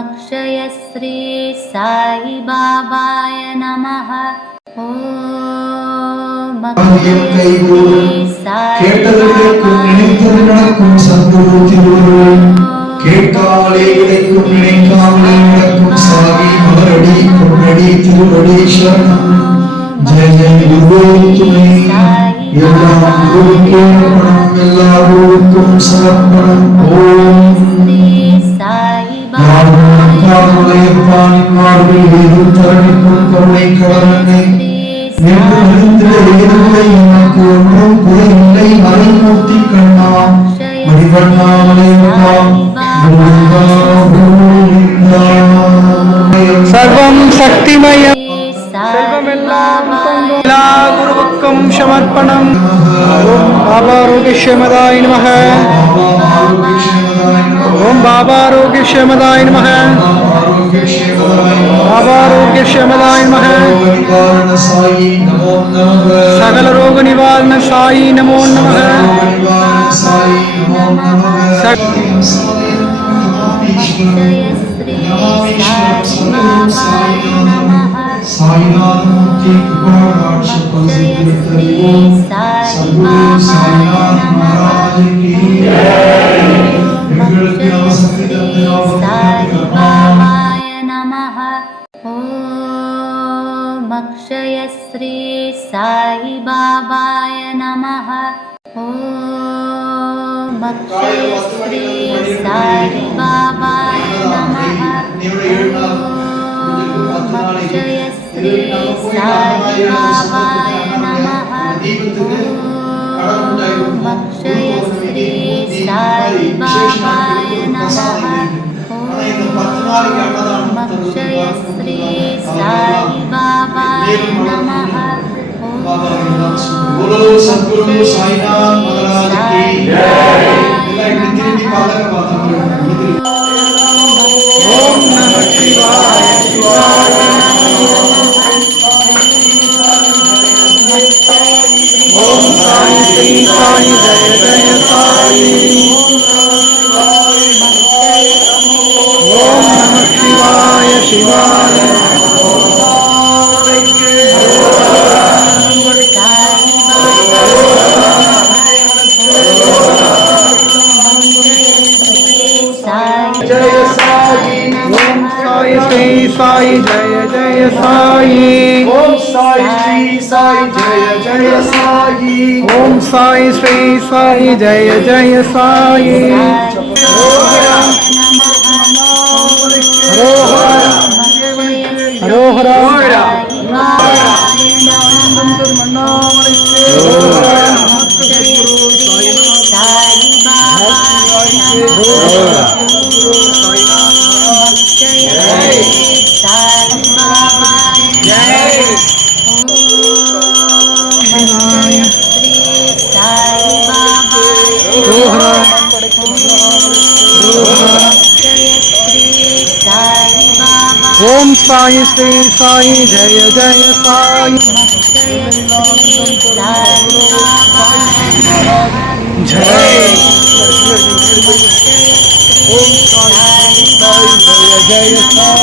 अक्षय श्री साई बाबाय नमः। ओम अक्षय श्री साई கேட்காமலே கிடைக்கும் நினைக்காமலே நடக்கும் சாகி மலரடி பொன்னடி திருவடி சரணம். ஜெய ஜெய குரு துணை எல்லாம் குருக்கே பணம் எல்லாருக்கும் சமர்ப்பணம். ஓம் தரணிக்கும் கருணை கடனை எனக்கு ஒன்றும் குறையில்லை மறைமூர்த்தி கண்ணா सर्वं शक्तिमयं सर्वमेल्लाम तंगोला गुरुवक्कं समर्पणं। ओम बाबा आरोग्यक्षेमदाय नमः। ओम बाबा आरोग्यक्षेमदाय नमः। बाबा आरोग्यक्षेमदाय नमः। सकल रोग निवारण साई नमो नमः। अक्षय श्री साई बाबाय नमः। ओम अक्षय श्री साई बाबाय नमः। ओम अक्षय श्री साई बाबाय नमः। ओम अक्षय श्री साई बाबाय नमः। ओम अक्षय श्री साई बाबाय नमः। बोलो सद्गुरु साईनाथ महाराज की जय। ओम नमः शिवाय शिवाय ओम साई श्री साई जय जय साई। ओम नमः शिवाय शिवाय श्री साई जय जय साई। ओम साई श्री साई जय जय साई। ओम साई श्री साई जय जय साई। हरोहरा ओम साई श्री साई जय जय साई। जय ओम साई साई जय जय साई।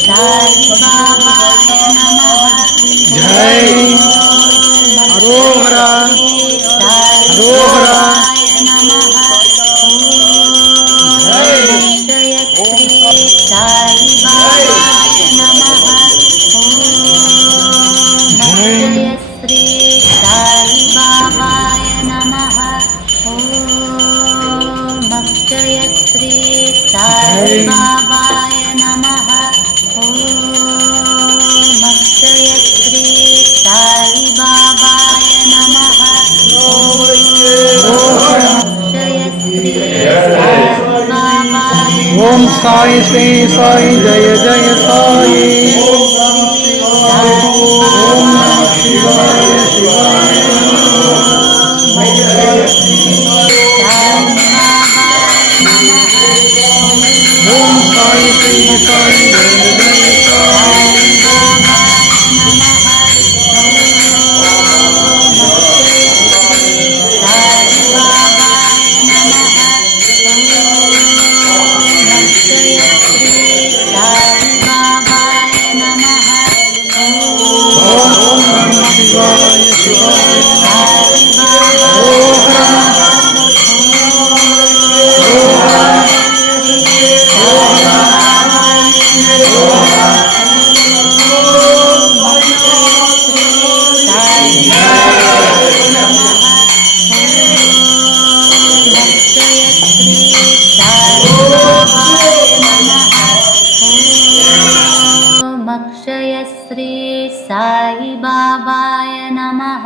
साई ಓಂ ಸಾಯಿ ಶ್ರೀ ಸಾಯಿ ಜಯ ಜಯ ಸಾಯಿ. ಓಂ ನಮಃ ಶಿವಾಯ ಶಿವಾಯ. ಓಂ ಸಾಯಿ ಶ್ರೀ ಸಾಯಿ ಜಯ ಜಯ ಸಾಯಿ. ಓಂ ನಮಃ ಶಿವಾಯ ಶಿವಾಯ. अक्षय श्री साई बाबाय नमः.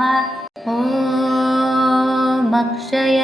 ओम अक्षय